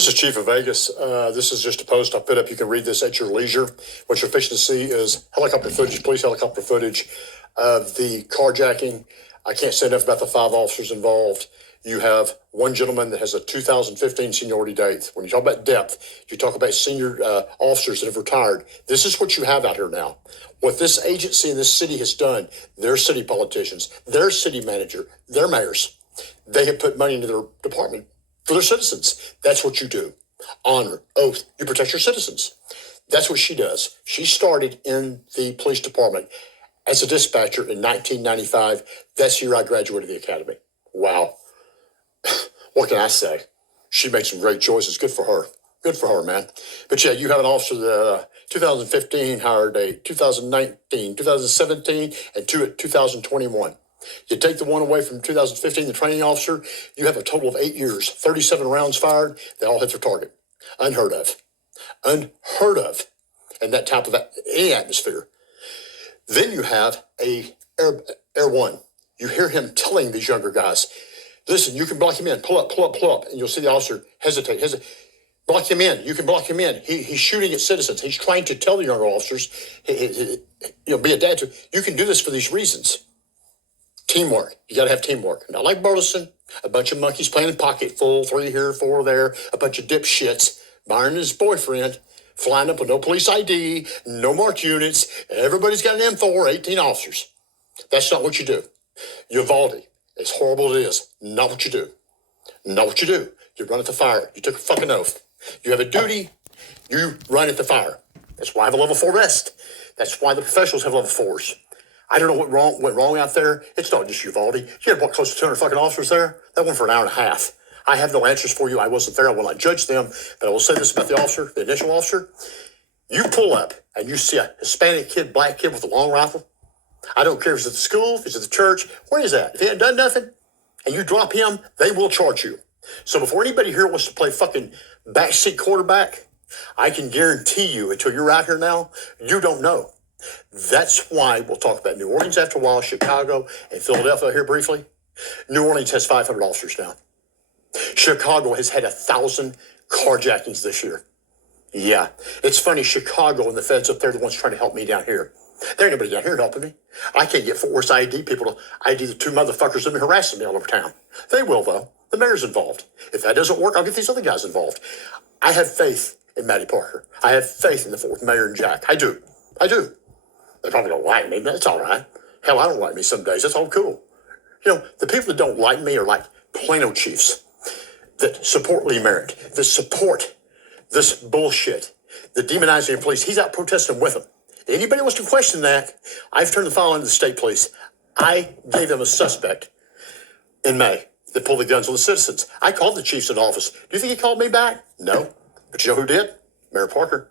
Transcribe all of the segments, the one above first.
This is Chief of Vegas. This is just a post I put up. You can read this at your leisure. What you're fixing to see is helicopter footage, police helicopter footage of the carjacking. I can't say enough about the 5 officers involved. You have one gentleman that has a 2015 seniority date. When you talk about depth, you talk about senior officers that have retired. This is what you have out here now. What this agency in this city has done, their city politicians, their city manager, their mayors, they have put money into their department for their citizens. That's what you do. Honor, oath, you protect your citizens. That's what she does. She started in the police department as a dispatcher in 1995. That's the year I graduated the academy. Wow. What can I say? She made some great choices. Good for her. Good for her, man. But yeah, you have an officer that 2015 hire date, 2019, 2017, and 2021. You take the one away from 2015, the training officer, you have a total of 8 years, 37 rounds fired. They all hit their target. Unheard of. Unheard of in that type of any atmosphere. Then you have a Air One. You hear him telling these younger guys, listen, you can block him in, pull up, and you'll see the officer hesitate. Block him in. You can block him in. He's shooting at citizens. He's trying to tell the younger officers, be a dad to, you can do this for these reasons. Teamwork. You got to have teamwork. Not like Burleson, a bunch of monkeys playing pocket full, 3 here, 4 there, a bunch of dipshits, Byron and his boyfriend, flying up with no police ID, no marked units. Everybody's got an M4, 18 officers. That's not what you do. Uvalde, as horrible as it is, not what you do. Not what you do. You run at the fire. You took a fucking oath. You have a duty. You run at the fire. That's why I have a level 4 vest. That's why the professionals have level 4s. I don't know what went wrong out there. It's not just Uvalde. You had what, close to 200 fucking officers there? That went for an hour and a half. I have no answers for you. I wasn't there. I will not judge them. But I will say this about the officer, the initial officer. You pull up and you see a Hispanic kid, black kid with a long rifle. I don't care if it's at the school, if it's at the church. Where is that? If he hadn't done nothing and you drop him, they will charge you. So before anybody here wants to play fucking backseat quarterback, I can guarantee you until you're out here now, you don't know. That's why we'll talk about New Orleans after a while, Chicago, and Philadelphia here briefly. New Orleans has 500 officers now. Chicago has had 1,000 carjackings this year. Yeah, it's funny, Chicago and the feds up there are the ones trying to help me down here. There ain't nobody down here helping me. I can't get Fort Worth ID people to ID the 2 motherfuckers that have been harassing me all over town. They will, though. The mayor's involved. If that doesn't work, I'll get these other guys involved. I have faith in Matty Parker. I have faith in the 4th Mayor and Jack. I do. I do. They probably don't like me, but that's all right. Hell, I don't like me some days. That's all cool. You know, the people that don't like me are like Plano chiefs that support Lee Merritt, that support this bullshit, the demonizing of police. He's out protesting with them. Anybody wants to question that, I've turned the file into the state police. I gave them a suspect in May that pulled the guns on the citizens. I called the chiefs in office. Do you think he called me back? No. But you know who did? Mayor Parker.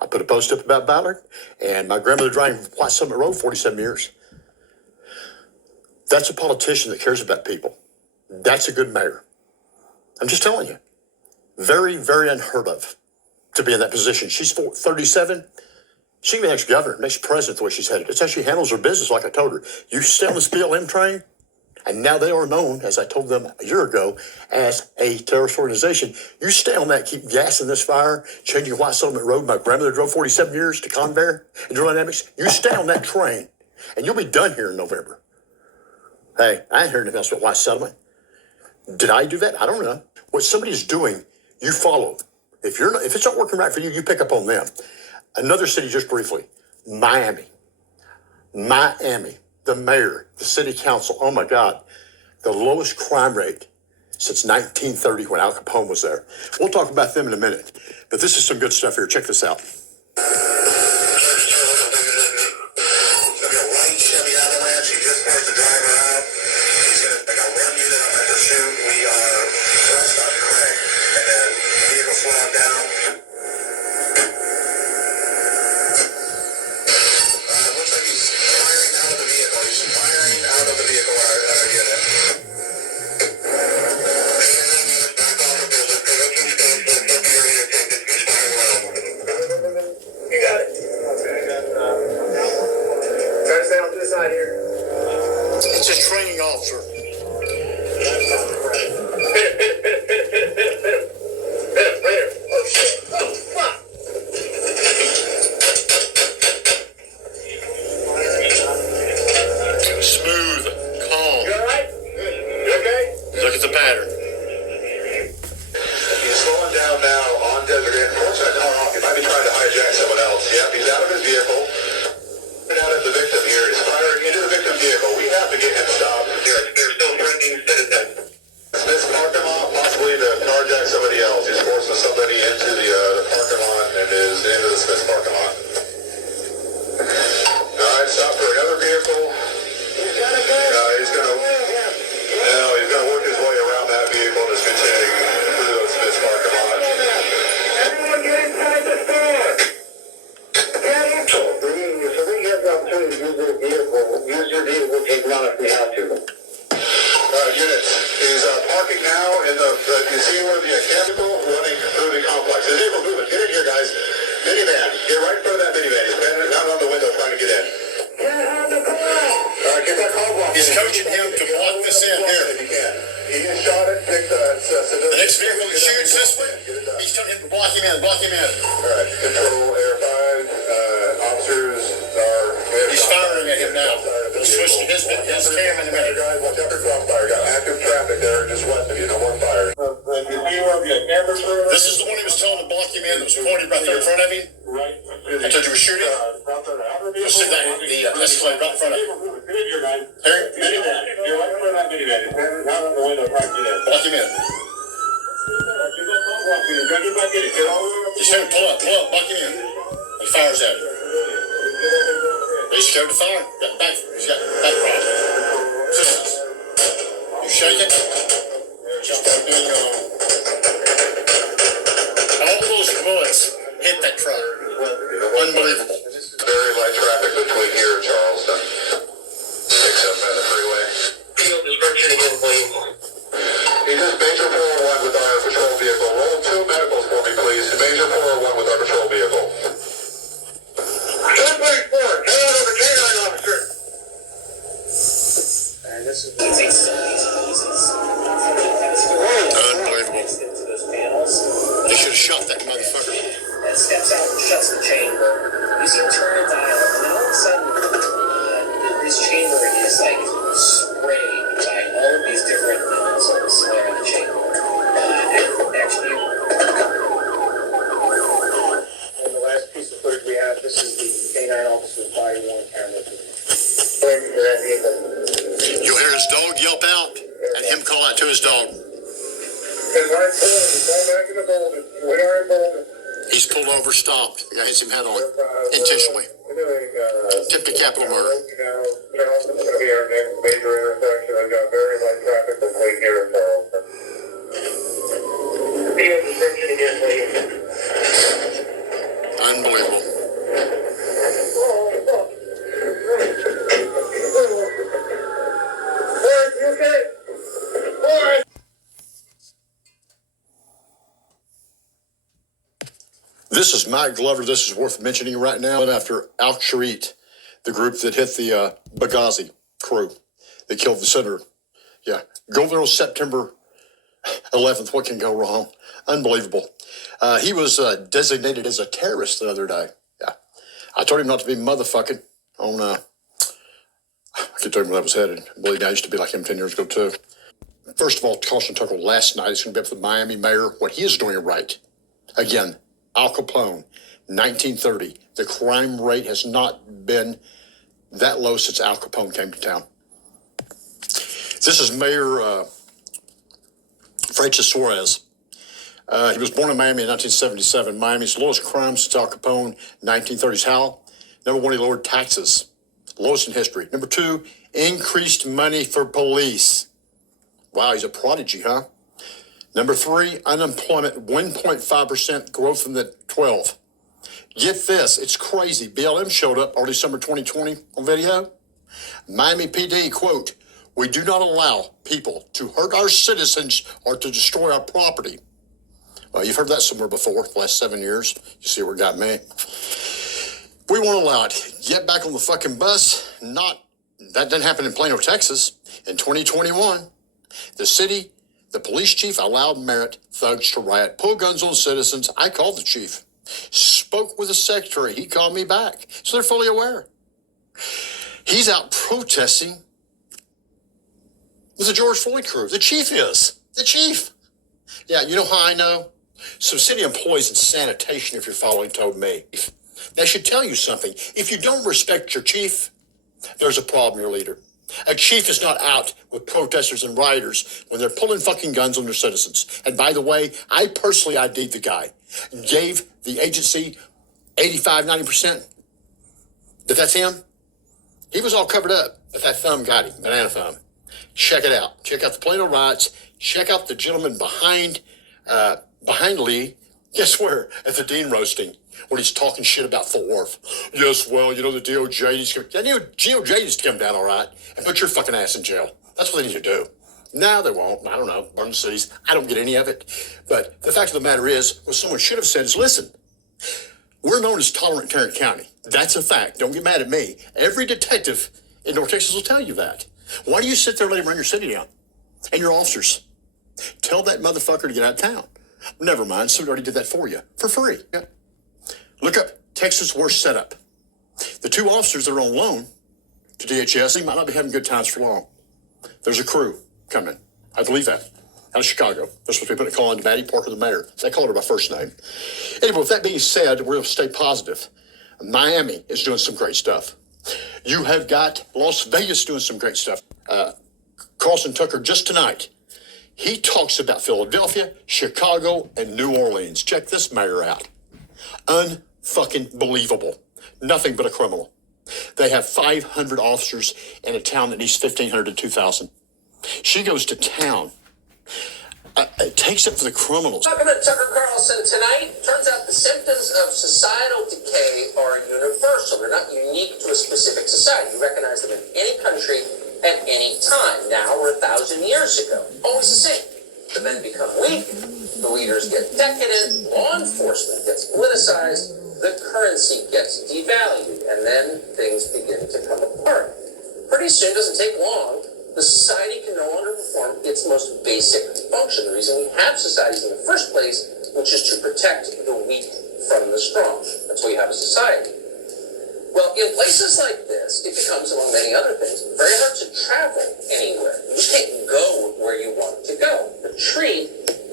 I put a post up about Ballard, and my grandmother driving White Summit Road 47 years. That's a politician that cares about people. That's a good mayor. I'm just telling you. Very, very unheard of to be in that position. She's 37. She can be next governor, next president, the way she's headed. It's how she handles her business, like I told her. You stay on this BLM train, and now they are known, as I told them a year ago, as a terrorist organization. You stay on that, keep gassing this fire, changing White Settlement Road. My grandmother drove 47 years to Convair and General Dynamics. You stay on that train, and you'll be done here in November. Hey, I ain't heard anything else about White Settlement. Did I do that? I don't know. What somebody's doing, you follow. If it's not working right for you, you pick up on them. Another city, just briefly, Miami. The mayor, the city council, oh my God, the lowest crime rate since 1930 when Al Capone was there. We'll talk about them in a minute, but this is some good stuff here. Check this out. Charles. Yep, he's out of his vehicle. Out of the victim here is firing into the victim's vehicle. We have to get him stopped. They're still threatening citizens. This parking lot, possibly to carjack somebody else. He's forcing somebody into the parking lot and is into the Smith parking lot. All right, stop for another vehicle. He's gonna work his way around that vehicle and is continuing through the Smith parking lot. Everyone get inside the store. So we have the opportunity to use their vehicle. Use your vehicle, take them out if we have to. Units, he's parking now in you see where the chemical running through the complex. His vehicle moving. Get in here, guys. Minivan. Get right in front of that minivan. He's been out on the window trying to get in. Get on the car. Get that car blocked. He's coaching him to block this in here. If you can. He just shot it. The next vehicle that shoots this way, he's telling him to block him in. Block him in. All right. Control Air 5. Officers are... He's firing at him now. He'll switch to his cam in a minute. Guys, watch out for crossfire. Got active traffic there just west of you. No more fire. This is the one he was telling to block him in. That was pointed right there in front of him. Right. I told you we're shooting. You'll see that the escalator right in front of him. Here. Minivan. You're right in front of that minivan. He's out on the window trying to get in. Block him in. Just have him pull up. Block him in. He fires at him. He's scared to fire. He's got back problem. You shake it. Just put it in all those bullets hit that truck. Unbelievable. Very light traffic between here and Charleston. 6 up at the freeway. Field description again, please. He just Major 401 with our patrol vehicle. Roll 2 medicals for me, please. Major 401 with our patrol vehicle. 10.4. Turn over K9 officer. And this is Unbelievable. They should have shot that motherfucker. And steps out and shuts the chamber. You see him turn a dial, and then all of a sudden, this chamber is like sprayed by all of these different nozzles that are in the chamber. And actually, and the last piece of footage we have, this is the K9 officer's body worn camera. You'll hear his dog yelp out and him call out to his dog. He's pulled over, stopped. The guy hits him head on, intentionally. Attempted capital murder. Charleston's going to be our next major intersection. I've got very light traffic between here and Charleston. Field description again, please. Unbelievable. This is Mike Glover. This is worth mentioning right now. After Al-Sharit, the group that hit the Benghazi crew, they killed the senator. Yeah, go there on September 11th. What can go wrong? Unbelievable. He was designated as a terrorist the other day. Yeah, I told him not to be motherfucking on. I could tell him where I was headed. I believe I used to be like him 10 years ago too. First of all, Carson Tucker last night is going to be up with the Miami mayor. What he is doing right. Again, Al Capone, 1930. The crime rate has not been that low since Al Capone came to town. This is Mayor Francis Suarez. He was born in Miami in 1977. Miami's lowest crime since Al Capone, 1930s. How? Number one, he lowered taxes. Lowest in history. Number two, increased money for police. Wow, he's a prodigy, huh? Number three, unemployment, 1.5% growth in the 12. Get this, it's crazy. BLM showed up early summer 2020 on video. Miami PD, quote, "We do not allow people to hurt our citizens or to destroy our property." Well, you've heard that somewhere before, the last 7 years. You see where it got me. We won't allow it. Get back on the fucking bus. That didn't happen in Plano, Texas. In 2021, the police chief allowed Merritt thugs to riot, pull guns on citizens. I called the chief. Spoke with the secretary. He called me back. So they're fully aware. He's out protesting with the George Floyd crew. The chief is. The chief. Yeah, you know how I know? Some city employees in sanitation, if you're following, told me That should tell you something. If you don't respect your chief, there's a problem, your leader. A chief is not out with protesters and rioters when they're pulling fucking guns on their citizens. And by the way, I personally ID'd the guy. Gave the agency 85, 90%. If that's him, he was all covered up. But that thumb got him, banana thumb. Check it out. Check out the Plano riots. Check out the gentleman behind Lee. Guess where? At the Dean roasting. When he's talking shit about Fort Worth. Yes, well, you know, the DOJ needs to come. DOJ needs to come down, all right, and put your fucking ass in jail. That's what they need to do. No, they won't. I don't know. Burn the cities. I don't get any of it. But the fact of the matter is, what someone should have said is, listen, we're known as tolerant Tarrant County. That's a fact. Don't get mad at me. Every detective in North Texas will tell you that. Why do you sit there and let him run your city down? And your officers? Tell that motherfucker to get out of town. Never mind. Somebody already did that for you. For free. Yeah. Look up Texas' worst setup. The two officers that are on loan to DHS, they might not be having good times for long. There's a crew coming. I believe that. Out of Chicago. They're supposed to be putting a call on to Maddie Parker, the mayor. They called her by first name. Anyway, with that being said, we're going to stay positive. Miami is doing some great stuff. You have got Las Vegas doing some great stuff. Carlson Tucker just tonight. He talks about Philadelphia, Chicago, and New Orleans. Check this mayor out. Unfucking believable. Nothing but a criminal. They have 500 officers in a town that needs 1,500 to 2,000. She goes to town. It takes it for the criminals. Talking to Tucker Carlson tonight, turns out the symptoms of societal decay are universal. They're not unique to a specific society. You recognize them in any country at any time, now or 1,000 years ago. Always the same. The men become weak, the leaders get decadent, law enforcement gets politicized, the currency gets devalued, and then things begin to come apart. Pretty soon, doesn't take long, the society can no longer perform its most basic function. The reason we have societies in the first place, which is to protect the weak from the strong. That's why you have a society. Well, in places like this, it becomes, among many other things, very hard to travel anywhere. You can't go where you want to go. The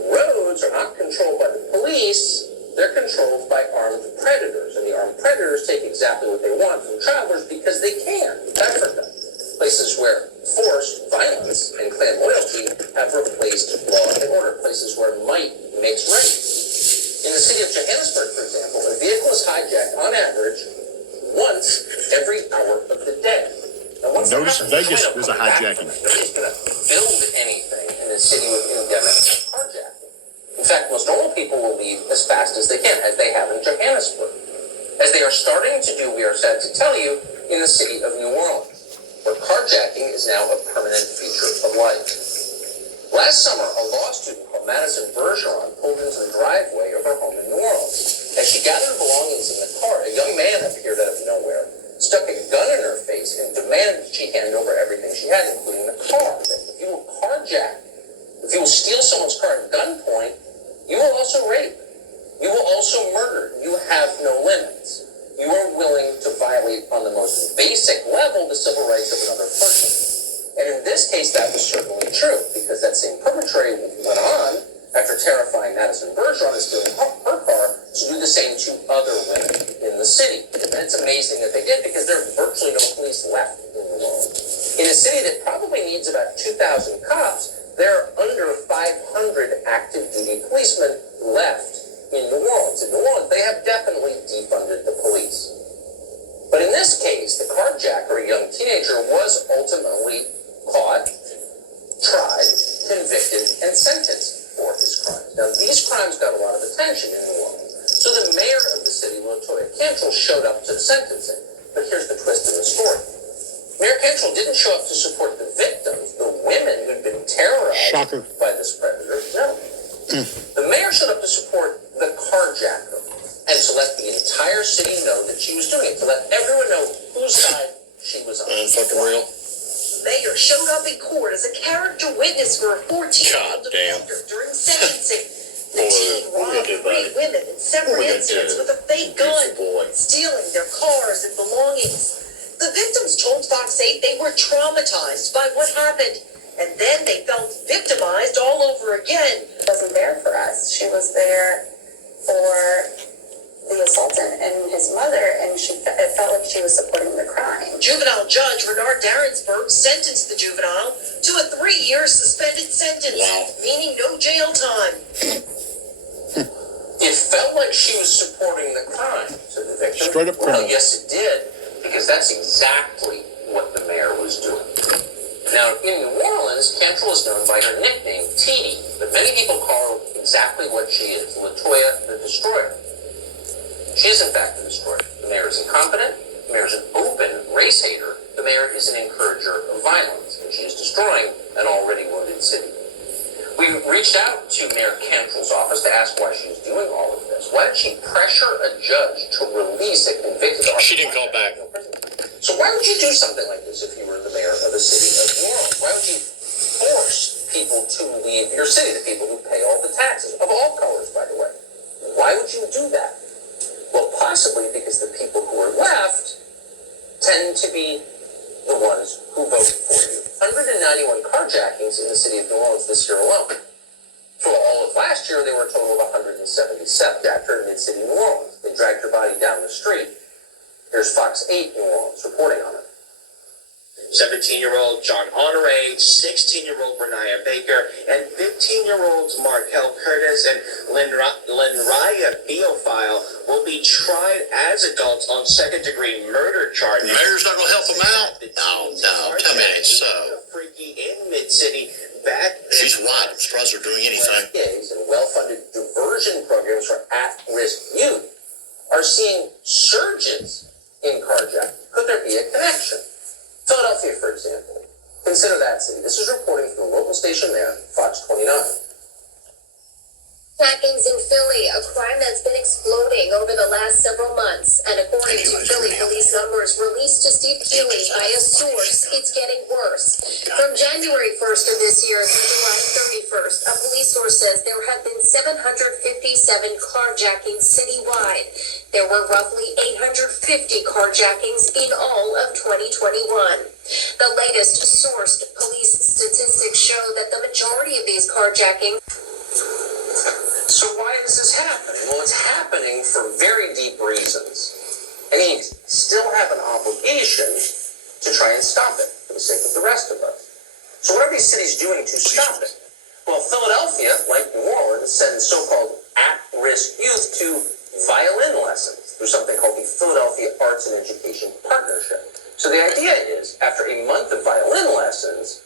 roads are not controlled by the police, they're controlled by armed predators. And the armed predators take exactly what they want from travelers because they can. Africa, places where forced violence and clan loyalty have replaced law and order, places where might makes right. In the city of Johannesburg, for example, a vehicle is hijacked on average once every hour of the day. Now, Notice Vegas was a hijacking. Nobody's going to build anything in a city with endemic carjacking. In fact, most normal people will leave as fast as they can, as they have in Johannesburg. As they are starting to do, we are sad to tell you, in the city of New Orleans, where carjacking is now a permanent feature of life. Last summer, a law student called Madison Bergeron pulled into the driveway of her home in New Orleans. As she gathered belongings in the car, a young man appeared out of nowhere, stuck a gun in her face, and demanded that she hand over everything she had, including the car. If you will carjack, if you will steal someone's car at gunpoint, you will also rape. You will also murder. You have no limits. You are willing to violate on the most basic level the civil rights of another person. And in this case, that was certainly true, because that same perpetrator went on, after terrifying Madison Bergeron and stealing her car, to do the same to other women in the city. And it's amazing that they did, because there are virtually no police left in the world. In a city that probably needs about 2,000 cops, there are under 500 active duty policemen left in New Orleans. In New Orleans, they have definitely defunded the police. But in this case, the carjacker, a young teenager, was ultimately caught, tried, convicted, and sentenced for his crimes. Now, these crimes got a lot of attention in New Orleans. So the mayor of the city, Latoya Cantrell, showed up to the sentencing. But here's the twist in the story. Mayor Cantrell didn't show up to support the victims, the women who'd been terrorized by this predator. No. The mayor showed up to support the carjacker and to let the entire city know that she was doing it, to let everyone know whose side she was on. Fucking real. Mayor showed up in court as a character witness for a 14-year-old Goddamn. offender during sentencing. The teen robbed 3 women in separate incidents with a fake gun, stealing their cars and belongings. The victims told Fox 8 they were traumatized by what happened, and then they felt victimized all over again. She wasn't there for us. She was there for the assaultant and his mother, and it felt like she was supporting the crime. Juvenile judge Renard Darrensburg sentenced the juvenile to a 3-year suspended sentence, meaning no jail time. It felt like she was supporting the crime to the victim. Straight up Well, criminal. yes, it did, because that's exactly what the mayor was doing. Now, in New Orleans, Cantrell is known by her nickname, T.D., but many people call her exactly what she is, LaToya the Destroyer. She is, in fact, the destroyer. The mayor is incompetent. The mayor is an open race hater. The mayor is an encourager of violence, and she is destroying an already wounded city. We reached out to Mayor Cantrell's office to ask why she was doing all of this. Why did she pressure a judge to release a convicted arson? She didn't call back. So why would you do something like this if you were the mayor of the city of New Orleans? Why would you force people to leave your city, the people who pay all the taxes, of all colors, by the way? Why would you do that? Well, possibly because the people who are left tend to be the ones who vote for you. 191 carjackings in the city of New Orleans this year alone. For all of last year, there were a total of 177 after in mid-city New Orleans. They dragged your body down the street. Here's Fox 8 New Orleans reporting on it. 17-year-old John Honore, 16-year-old Bernaya Baker, and 15-year-olds Markel Curtis and Lenraya Beofile will be tried as adults on second-degree murder charges. The mayor's not going to help them out? No, tell me it's so. Freaky in Mid-City back. She's right. I'm surprised they're doing anything. DAYS and well-funded diversion programs for at-risk youth are seeing surges in carjacking. Could there be a connection? Philadelphia, for example. Consider that city. This is reporting from the local station there, Fox 29. Jackings in Philly, a crime that's been exploding over the last several months. And according to Philly police numbers released to Steve Keeley by a source, it's getting worse. From January 1st of this year through July 31st, a police source says there have been 757 carjackings citywide. There were roughly 850 carjackings in all of 2021. The latest sourced police statistics show that the majority of these carjackings. So why is this happening? Well, it's happening for very deep reasons. And you still have an obligation to try and stop it for the sake of the rest of us. So what are these cities doing to stop it? Well, Philadelphia, like New Orleans, sends so-called at-risk youth to violin lessons through something called the Philadelphia Arts and Education Partnership. So the idea is, after a month of violin lessons,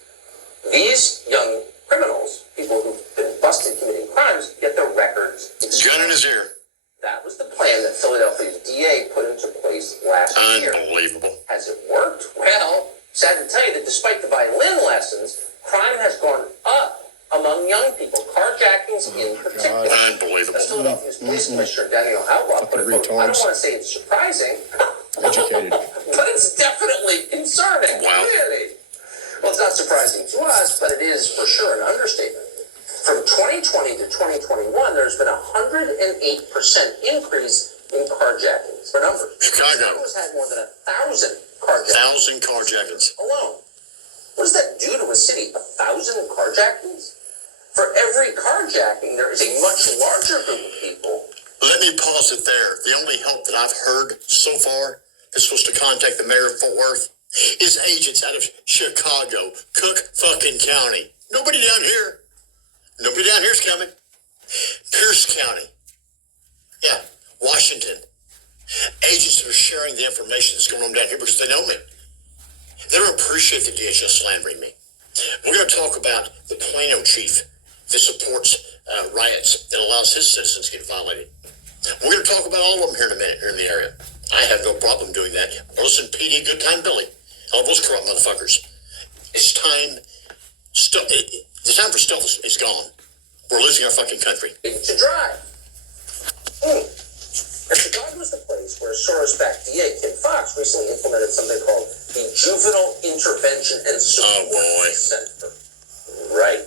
these young criminals, people who've been busted committing crimes, get their records exposed. Gun in his ear. That was the plan that Philadelphia's DA put into place last year. Unbelievable. Has it worked? Well, sad to tell you that despite the violin lessons, crime has gone up among young people, carjackings in particular. Unbelievable. As Philadelphia's police commissioner, Daniel L.V.P.D, put it, I don't want to say it's surprising, Educated. but it's definitely concerning. Wow. Really. Well, it's not surprising to us, but it is for sure an understatement. From 2020 to 2021, there's been a 108% increase in carjackings. For numbers, Chicago. has had more than 1,000 carjackings 1,000 carjackings. alone. What does that do to a city? 1,000 carjackings? For every carjacking, there is a much larger group of people. Let me pause it there. The only help that I've heard so far is supposed to contact the mayor of Fort Worth is agents out of Chicago, Cook fucking County. Nobody down here. Nobody down here's coming. Pierce County. Yeah, Washington. Agents that are sharing the information that's going on down here because they know me. They don't appreciate the DHS slandering me. We're going to talk about the Plano chief that supports riots and allows his citizens to get violated. We're going to talk about all of them here in a minute here in the area. I have no problem doing that. Listen, PD, Good Time Billy, all those corrupt motherfuckers. It's time. The time for stealth is gone. We're losing our fucking country. To drive. And Chicago was the place where Soros-backed DA Kim Foxx recently implemented something called the Juvenile Intervention and Support Center. Right.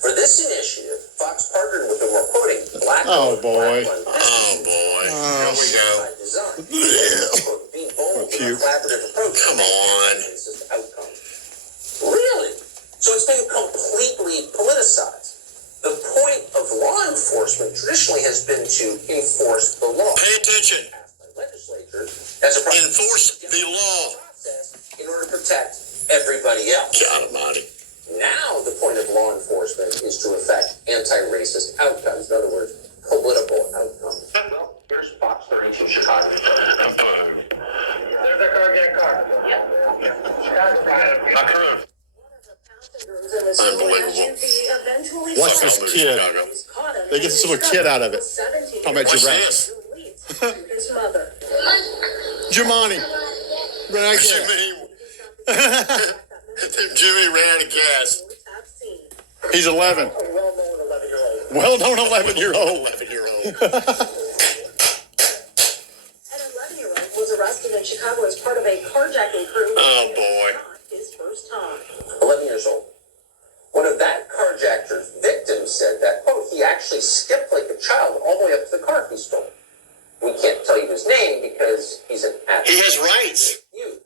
For this initiative, Fox partnered with the we're quoting Black Oh, boy. Black Oh, boy. Here we go. Design. Be bold Puke. with a collaborative approach. Come on. Outcome. Really? So it's been completely politicized. The point of of law enforcement traditionally has been to enforce the law. Pay attention. Passed by legislatures as a Enforce the law. process in order to protect everybody else. God almighty. Now the point of law enforcement is to affect anti-racist outcomes. In other words, political outcomes. Well, here's Fox 30 from Chicago. There's a car getting car. Chicago. Unbelievable. Watch this kid. They get this little kid out of it. Talking about giraffes. His mother. Jimani. Ran out of gas. Jimmy ran out of gas. He's 11. Well-known 11-year-old. 11-year-old. An 11-year-old was arrested in Chicago as part of a carjacking crew. Oh, boy. His first time. 11 years old. One of that carjacker's victims said that, quote, he actually skipped like a child all the way up to the car he stole. We can't tell you his name because he's an adult. He has rights.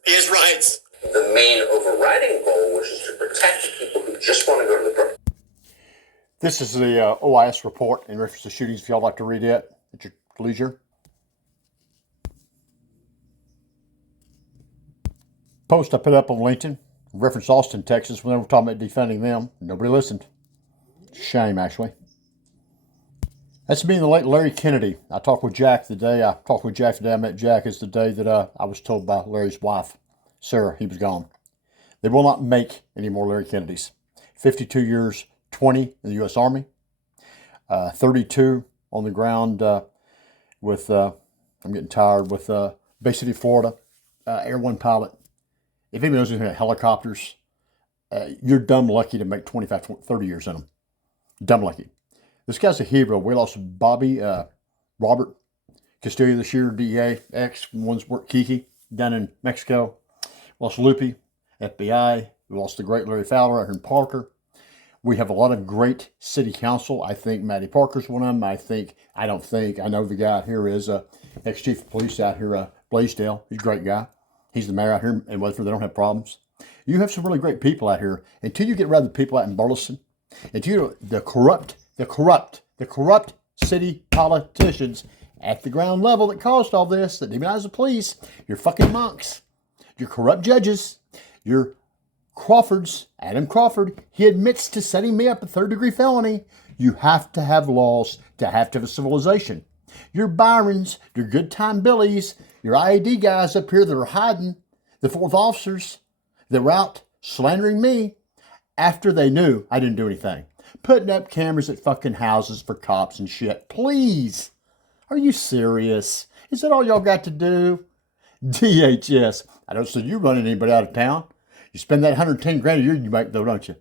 He has rights. The main overriding goal, which is to protect people who just want to go to the drug. This is the OIS report in reference to shootings, if y'all like to read it at your leisure. Post I put up on LinkedIn, reference Austin, Texas, when they were talking about defunding them. Nobody listened. Shame, actually. That's me and the late Larry Kennedy. I talked with Jack the day I met Jack is the day that I was told by Larry's wife, Sarah, he was gone. They will not make any more Larry Kennedys. 52 years, 20 in the U.S. Army, 32 on the ground with, I'm getting tired, with Bay City, Florida, Air One pilot. If anybody knows anything about helicopters, you're dumb lucky to make 25, 30 years in them. Dumb lucky. This guy's a hero. We lost Robert Castillo this year, DEA, one's worked Kiki down in Mexico. Lost Lupe, FBI. We lost the great Larry Fowler out here in Parker. We have a lot of great city council. I think Matty Parker's one of them. I know the guy out here is ex-chief of police out here, Blaisdell. He's a great guy. He's the mayor out here in Weatherford. They don't have problems. You have some really great people out here. Until you get rid of the people out in Burleson, until the corrupt city politicians at the ground level that caused all this, that demonize the police, your fucking monks, your corrupt judges, your Crawford's, Adam Crawford, he admits to setting me up a third-degree felony. You have to have laws to have a civilization. Your Byrons, your good time Billies, your IAD guys up here that are hiding, the fourth officers that were out slandering me after they knew I didn't do anything. Putting up cameras at fucking houses for cops and shit. Please. Are you serious? Is that all y'all got to do? DHS. I don't see you running anybody out of town. You spend that 110 grand a year you make though, don't you?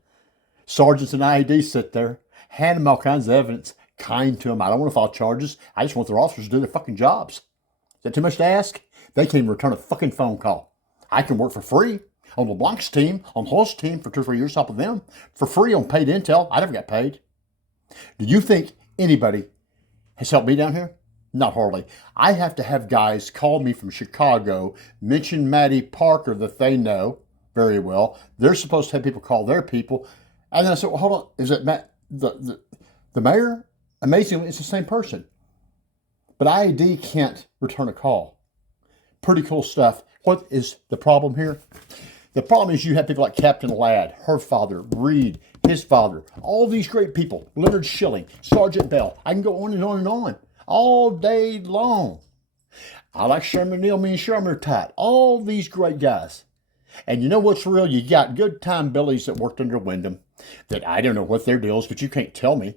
Sergeants and IAD sit there, hand them all kinds of evidence, kind to them. I don't want to file charges. I just want their officers to do their fucking jobs. Is that too much to ask? They can't even return a fucking phone call. I can work for free on LeBlanc's team, on Hall's team for 2 or 3 years, helping them for free on paid intel. I never got paid. Do you think anybody has helped me down here? Not hardly. I have to have guys call me from Chicago, mention Matty Parker that they know very well. They're supposed to have people call their people. And then I said, well, hold on. Is it Matt, the mayor? Amazingly, it's the same person. But IAD can't return a call. Pretty cool stuff. What is the problem here? The problem is you have people like Captain Ladd, her father, Reed, his father, all these great people, Leonard Schilling, Sergeant Bell. I can go on and on and on all day long. I like Sherman Neal, me and Sherman are tight. All these great guys. And you know what's real? You got good time Billies that worked under Wyndham that I don't know what their deal is, but you can't tell me.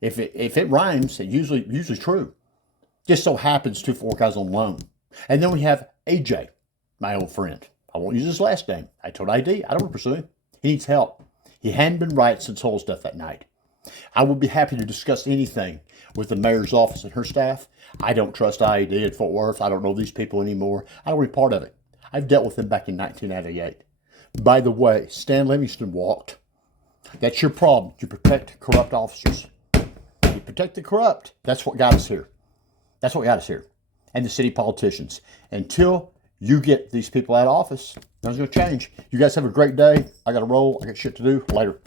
If it rhymes, it's usually true. Just so happens 2 4 guys on loan. And then we have AJ, my old friend. I won't use his last name. I told ID, I don't want to pursue him. He needs help. He hadn't been right since Hull's death that night. I would be happy to discuss anything with the mayor's office and her staff. I don't trust IAD at Fort Worth. I don't know these people anymore. I don't want to be part of it. I've dealt with them back in 1998. By the way, Stan Livingston walked. That's your problem. You protect corrupt officers. You protect the corrupt. That's what got us here. That's what got us here. And the city politicians. Until you get these people out of office, nothing's going to change. You guys have a great day. I got to roll. I got shit to do. Later.